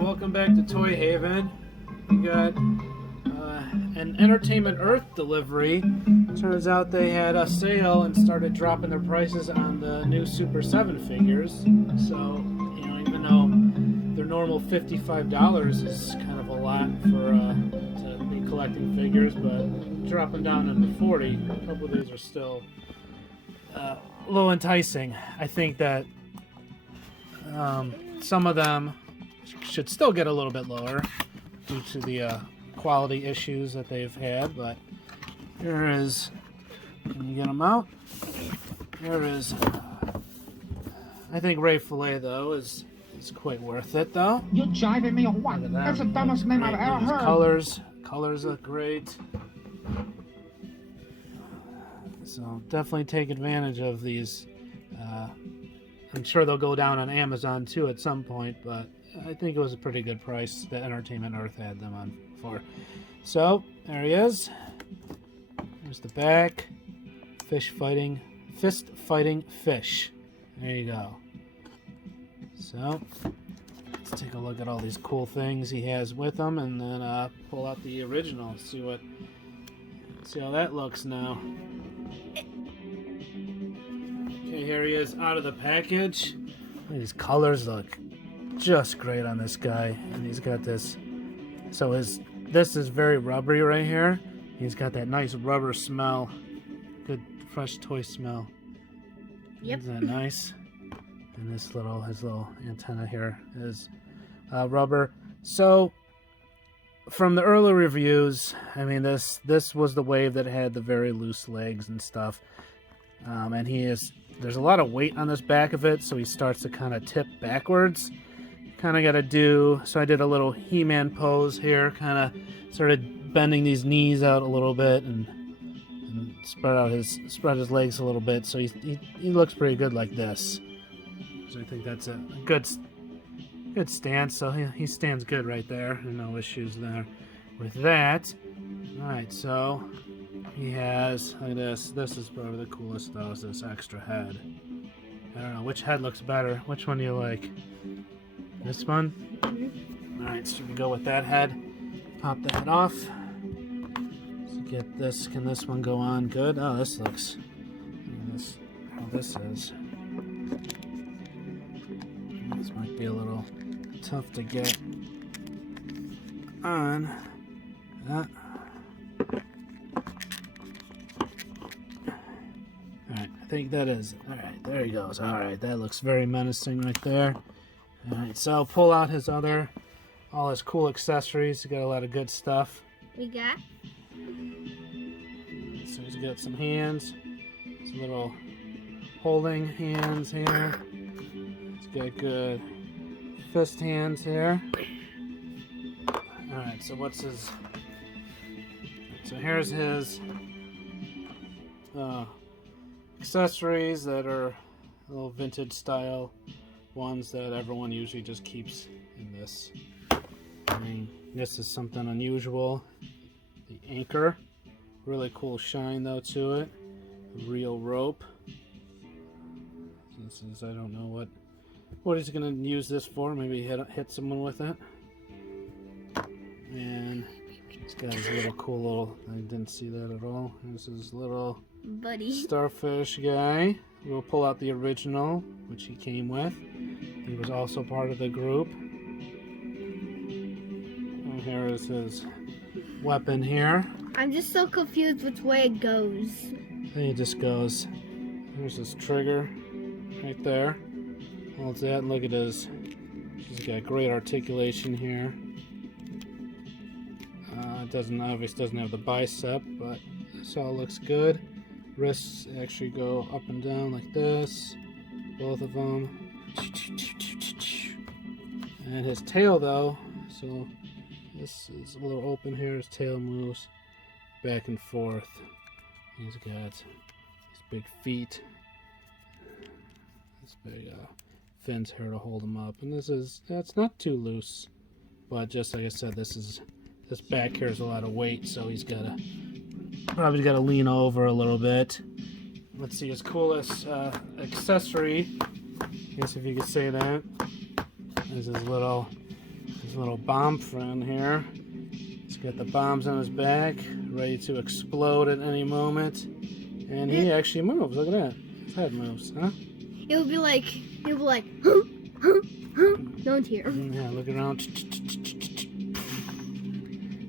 Welcome back to Toy Haven. We got an Entertainment Earth delivery. Turns out they had a sale and started dropping their prices on the new Super 7 figures. So, you know, even though their normal $55 is kind of a lot for to be collecting figures, but dropping down into $40, a couple of these are still a little enticing. I think that some of them should still get a little bit lower due to the quality issues that they've had, but here is, can you get them out? Here is, I think Ray Fillet though is quite worth it though. You're jiving me or what? That's the dumbest name I've ever heard. Colors look great. So definitely take advantage of these. I'm sure they'll go down on Amazon too at some point, but I think it was a pretty good price that Entertainment Earth had them on for. So there he is. There's the back. Fist fighting fish. There you go. So let's take a look at all these cool things he has with him, and then pull out the original. See how that looks now. Okay, here he is out of the package. These colors look just great on this guy, and he's got this. So this is very rubbery right here. He's got that nice rubber smell, good fresh toy smell. Yep. Isn't that nice? And his little antenna here is rubber. So from the early reviews, I mean this was the wave that had the very loose legs and stuff, and there's a lot of weight on this back of it, so he starts to kind of tip backwards. Kind of got to do, so I did a little He-Man pose here, kind of started bending these knees out a little bit and spread his legs a little bit, so he looks pretty good like this. So I think that's a good stance, so he stands good right there, no issues there with that. Alright, so he has, look at this is probably the coolest though, is this extra head. I don't know, which head looks better? Which one do you like? This one? Alright, so we go with that head. Pop the head off. So get this, can this one go on? Good. Oh, this looks, how this is. This might be a little tough to get on. Alright, I think that is it. Alright, there he goes. Alright, that looks very menacing right there. Alright, so pull out all his cool accessories. He's got a lot of good stuff. We got? So he's got some hands. Some little holding hands here. He's got good fist hands here. Alright, so what's his... So here's his accessories that are a little vintage style ones that everyone usually just keeps in this. I mean, this is something unusual. The anchor, really cool shine though to it. Real rope. This is, I don't know what he's gonna use this for. Maybe hit someone with it. And he's got his little cool little. I didn't see that at all. This is his little buddy starfish guy. We'll pull out the original, which he came with. He was also part of the group. And here is his weapon here. I'm just so confused which way it goes. I think it just goes. Here's his trigger right there. Holds that and look at his. He's got great articulation here. It obviously doesn't have the bicep, but this all looks good. Wrists actually go up and down like this, both of them. And his tail though, so this is a little open here. His tail moves back and forth. He's got these big feet. This big fins here to hold him up, and that's not too loose, but just like I said, this back here is a lot of weight, so he's probably got to lean over a little bit. Let's see his coolest accessory. I guess if you could say that. Is his little bomb friend here. He's got the bombs on his back, ready to explode at any moment. And he actually moves. Look at that. His head moves, huh? It would be like, don't hear. Yeah, look around.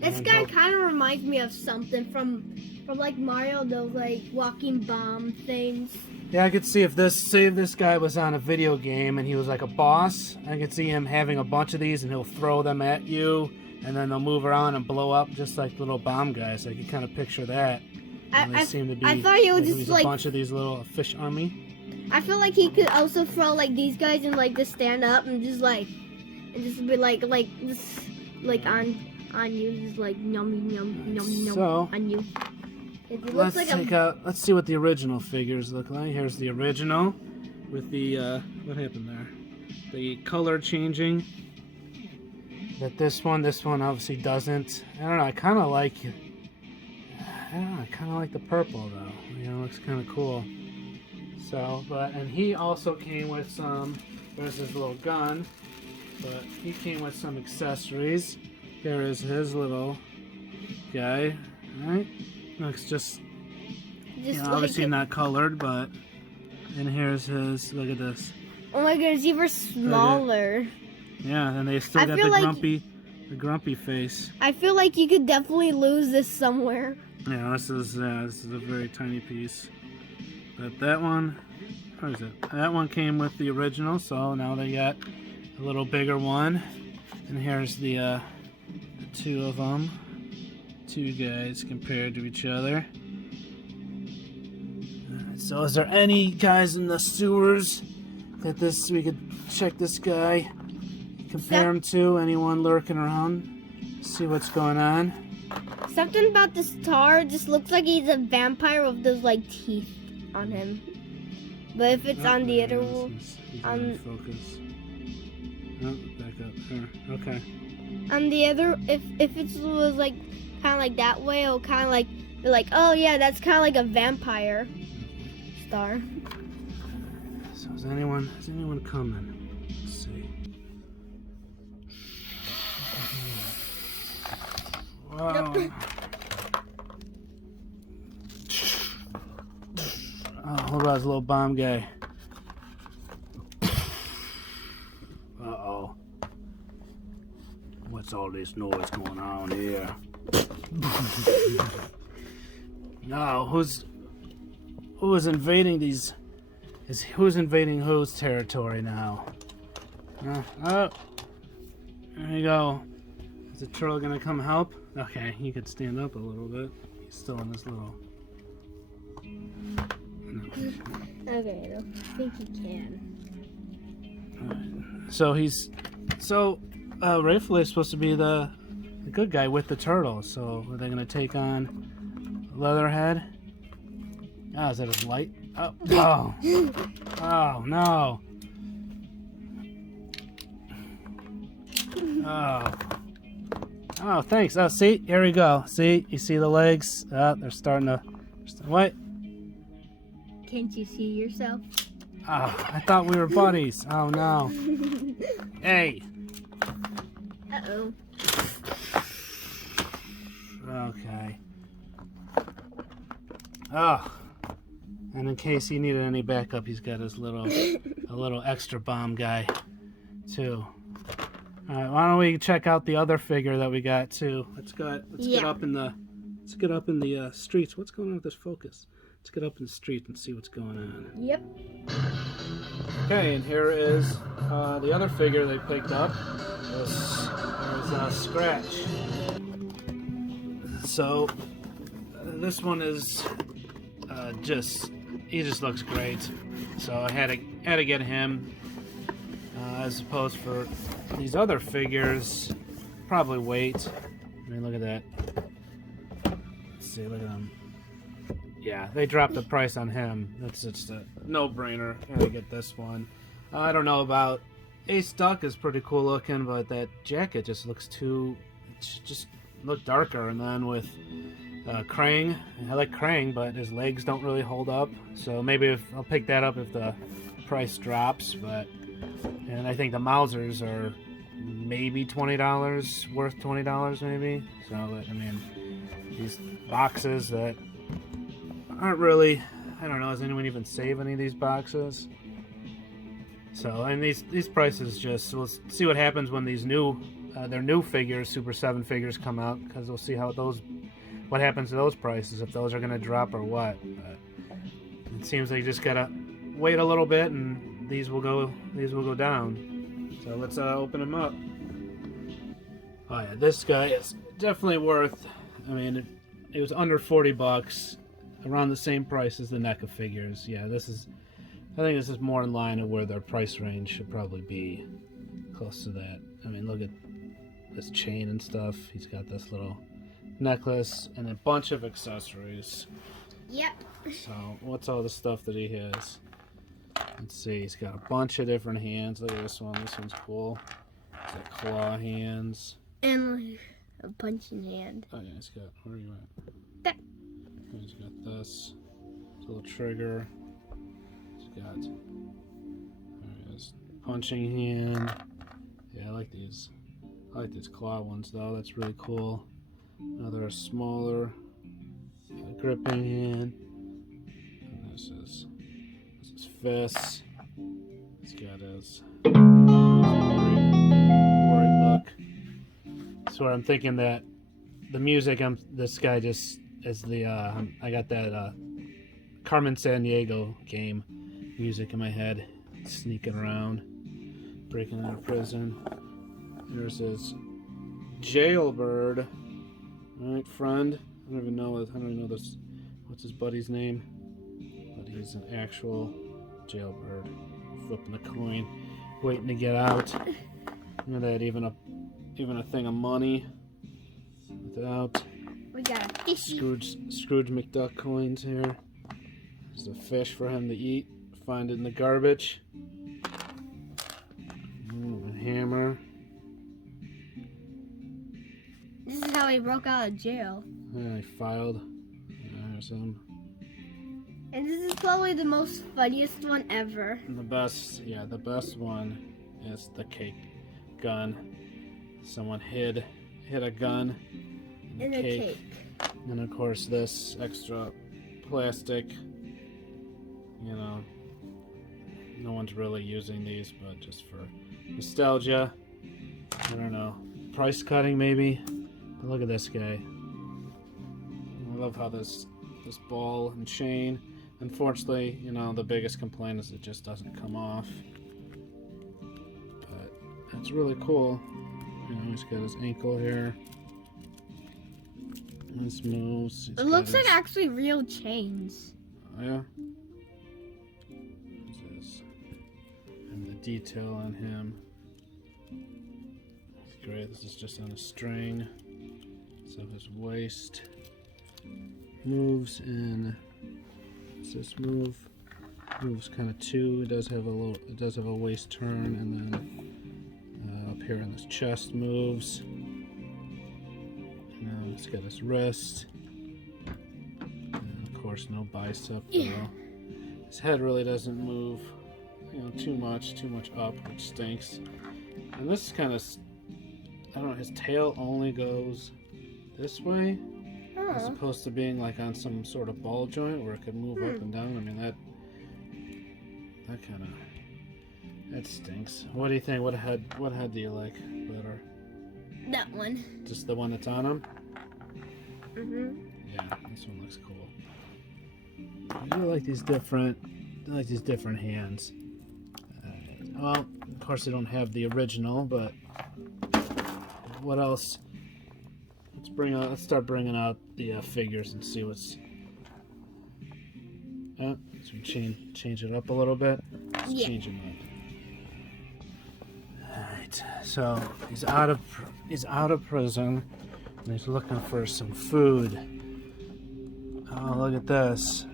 This guy kind of reminds me of something from like Mario, those like walking bomb things. Yeah, I could see if this guy was on a video game and he was like a boss, I could see him having a bunch of these and he'll throw them at you and then they'll move around and blow up just like little bomb guys. Like you kind of picture that. I seem to be, thought he was just like a bunch of these little fish army. I feel like he could also throw like these guys and like just stand up and just be like just like on you, just like yum yum yum yum So, on you. Let's see what the original figures look like. Here's the original with the what happened there? The color changing. That this one obviously doesn't. I don't know. I kind of like the purple though. You know, it looks kind of cool. So, and he also came with some. There's his little gun, but he came with some accessories. Here is his little guy. All right. Looks just obviously not colored, but and here's his. Look at this. Oh my goodness, even smaller. Yeah, and they still got the grumpy face. I feel like you could definitely lose this somewhere. Yeah, this is a very tiny piece. But that one, where is it? That one came with the original, so now they got a little bigger one. And here's the two of them. Two guys compared to each other. So is there any guys in the sewers that we could check this guy, compare him to? Anyone lurking around? See what's going on. Something about the star just looks like he's a vampire with those like teeth on him. But if it's on the other wall, on focus. Oh, back up here. Okay. On the other, if it was like kind of like that way, it'll kind of like be like, oh yeah, that's kind of like a vampire star. So is anyone coming? Let's see. Wow. Nope. Oh, what about his little bomb guy? Uh-oh. What's all this noise going on here? No, who's invading these? Who's invading whose territory now? Oh, there you go. Is the turtle gonna come help? Okay, he could stand up a little bit. He's still in this little. No. Okay, I don't think he can. Right. So Fillet is supposed to be the good guy with the turtle. So are they gonna take on Leatherhead? Oh, is that his light? Oh, oh, oh no! Oh, thanks. Oh, see, here we go. See, you see the legs? Oh, they're starting to. What? Can't you see yourself? Oh, I thought we were buddies. Oh no! Hey. Uh-oh. Okay. Oh. And in case he needed any backup, he's got his little extra bomb guy, too. All right, why don't we check out the other figure that we got too? Let's get up in the streets. What's going on with this focus? Let's get up in the street and see what's going on. Yep. Okay, and here is the other figure they picked up. There's Scratch. So this one is he just looks great. So I had to get him as opposed for these other figures. Probably wait. I mean, look at that. Let's see, look at him. Yeah, they dropped the price on him. That's just a no-brainer. Gotta get this one. I don't know about Ace Duck is pretty cool looking, but that jacket just looks too. It should just look darker. And then with Krang, I like Krang, but his legs don't really hold up. So maybe I'll pick that up if the price drops. And I think the Mausers are maybe $20, worth $20 maybe. So I mean, these boxes that aren't really. I don't know. Does anyone even save any of these boxes? So, and these prices just, we'll see what happens when these their new figures, Super 7 figures, come out, because we'll see what happens to those prices, if those are going to drop or what. But it seems like you just gotta wait a little bit, and these will go down. So let's open them up. Oh yeah, this guy is definitely worth. I mean, it was under $40, around the same price as the NECA figures. Yeah, I think this is more in line of where their price range should probably be, close to that. I mean, look at this chain and stuff. He's got this little necklace and a bunch of accessories. Yep. So, what's all the stuff that he has? Let's see, he's got a bunch of different hands. Look at this one. This one's cool. He's got claw hands. And a punching hand. Oh, yeah, he's got, where are you at? That. He's got this little trigger. Got punching hand. Yeah, I like these claw ones though. That's really cool. Another smaller gripping hand. And this is fists. He's got his worried look. So I'm thinking that the music. This guy just is the. I got that Carmen Sandiego game music in my head, sneaking around, breaking out of prison. There's his jailbird. Alright, friend. I don't even know this. What's his buddy's name? But he's an actual jailbird. Flipping a coin, waiting to get out. Look at that, even a thing of money. Without. We got a fishy. Scrooge McDuck coins here. There's a fish for him to eat. Find it in the garbage. A hammer. This is how he broke out of jail. Yeah, he filed. There's him. And this is probably the most funniest one ever. And the best one is the cake gun. Someone hid a gun in a cake. And of course this extra plastic. You know, no one's really using these, but just for nostalgia. I don't know. Price cutting maybe. But look at this guy. I love how this ball and chain. Unfortunately, you know, the biggest complaint is it just doesn't come off. But it's really cool. You know, he's got his ankle here. Nice moves. It looks like actually real chains. Oh yeah. And the detail on him. That's great. This is just on a string. So his waist moves in. What's this move? Moves kind of two. It does have a waist turn, and then up here on his chest moves. Now it's got his wrist. And of course, no bicep. Yeah. His head really doesn't move. You know, too much up, which stinks. And this is kind of, I don't know, his tail only goes this way, as opposed to being like on some sort of ball joint where it could move up and down. I mean, that kind of, that stinks. What do you think? What head do you like better? That one. Just the one that's on him? Mhm. Yeah, this one looks cool. I do like these different hands. Well, of course they don't have the original, but what else? Let's start bringing out the figures and see what's. So we change it up a little bit. Let's change him up. All right. So he's out of prison, and he's looking for some food. Oh, look at this.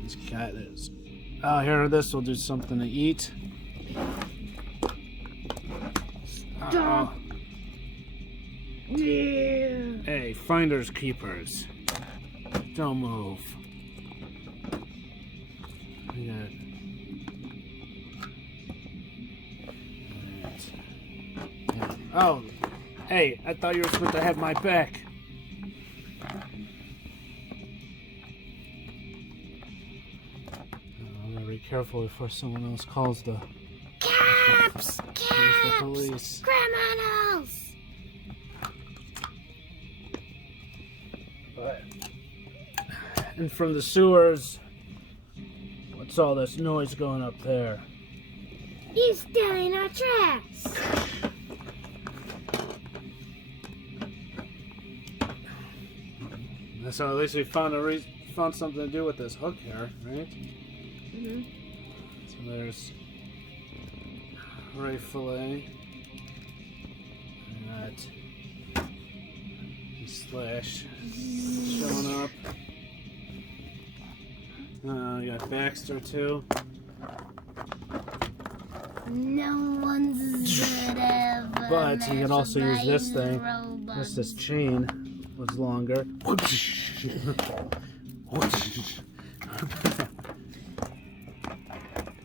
He's got this. Oh, here, this will do something to eat. Oh. Yeah. Hey, finders keepers. Don't move. We got. Right. Yeah. Oh, hey, I thought you were supposed to have my back. I'm gonna be careful before someone else calls the police. Criminals! And from the sewers, what's all this noise going up there? He's stealing our trash! So at least we found something to do with this hook here, right? Mm-hmm. So there's Fillet. And that Slash showing up. You got Baxter too. No one's good ever. But you can also use this thing. This chain was longer.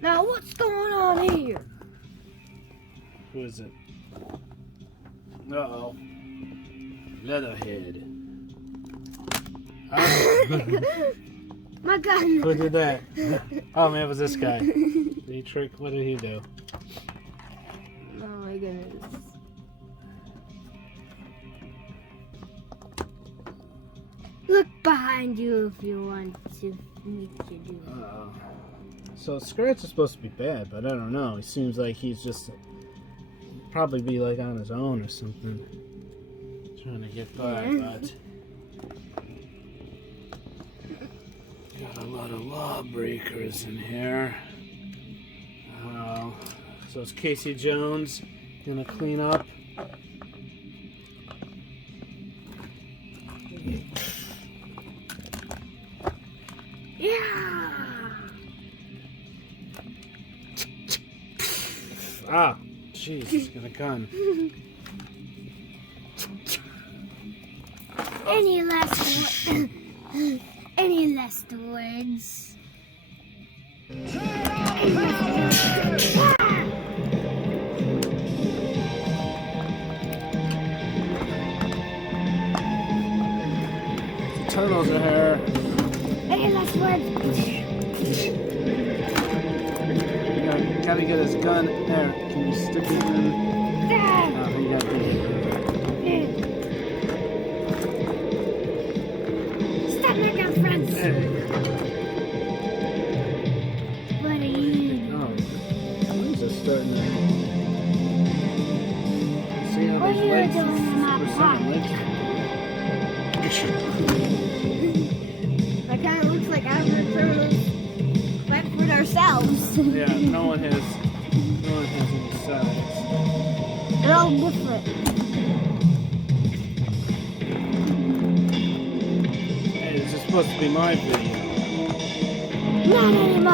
Now what's going on here? Who is it? Uh-oh. Leatherhead. My God. Who did that? Oh man, it was this guy. Did he trick? What did he do? Oh my goodness. Look behind you if you want to me to do it. Uh-oh. So Scratch is supposed to be bad, but I don't know. He seems like he's just probably be like on his own or something. Trying to get by, but got a lot of lawbreakers in here. So it's Casey Jones gonna clean up. Yeah. Ah, jeez, he's got a gun. Any last words? The turtles are here. Any last words? You gotta get his gun there. Can you stick it in? Oh, he got it. Stop making friends. Hey. What are you doing? Oh, things are starting to. See how What these are you legs doing in my pot? That kind of looks like our turtles fight for ourselves. Yeah, no one has any sides. They're all different. Hey, this is supposed to be my video. Not anymore.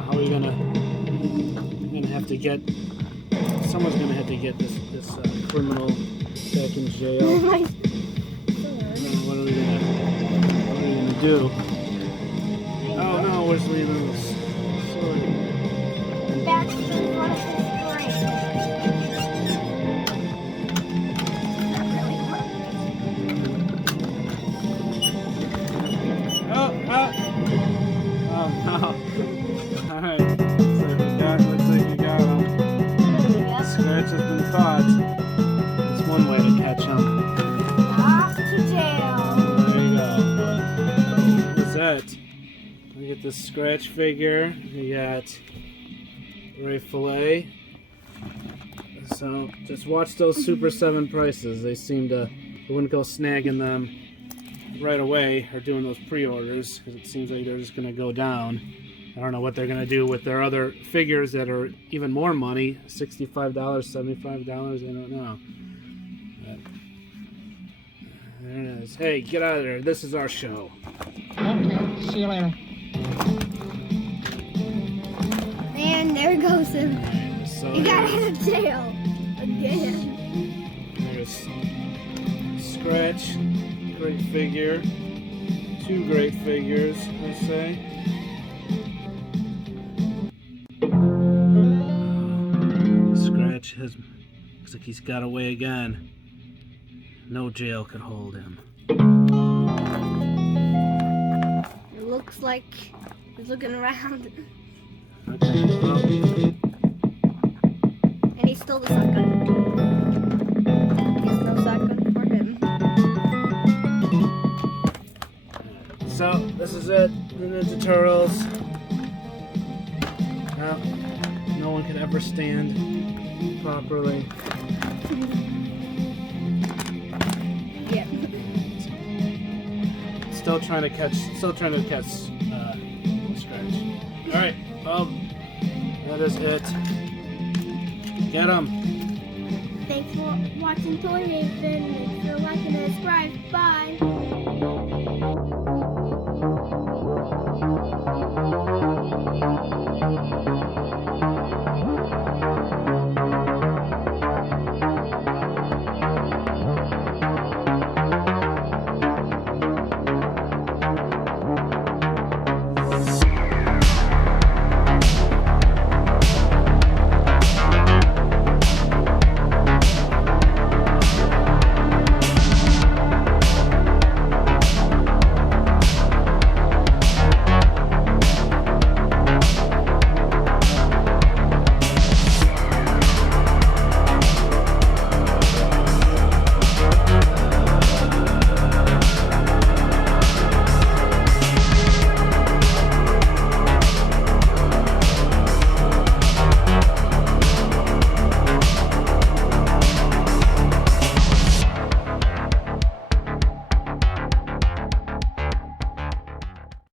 How are we gonna have to get? Someone's gonna have to get this criminal back in jail. What are we gonna do? Oh no, where's Leland's sword? That's one of his Oh no. Alright. Looks like you got him. Scratch has been caught. That's one way to catch him. Off to jail. There you go. What's that? We got this Scratch figure. We got Fillet. So just watch those Super 7 prices. They wouldn't go snagging them right away or doing those pre-orders because it seems like they're just going to go down. I don't know what they're going to do with their other figures that are even more money, $65, $75, I don't know. But there it is. Hey, get out of there. This is our show. Okay, see you later. And there goes him. So He got out of jail again. There's Scratch, great figure. Two great figures, I say. Scratch looks like he's got away again. No jail could hold him. It looks like he's looking around. Okay, well, And he stole the shotgun. There's no shotgun for him. so this is it. The Ninja Turtles. No one could ever stand properly. Yeah. Still trying to catch Scratch. All right, well, that is it. Get him. Thanks for watching Toy Haven. Make sure to like and subscribe. Bye.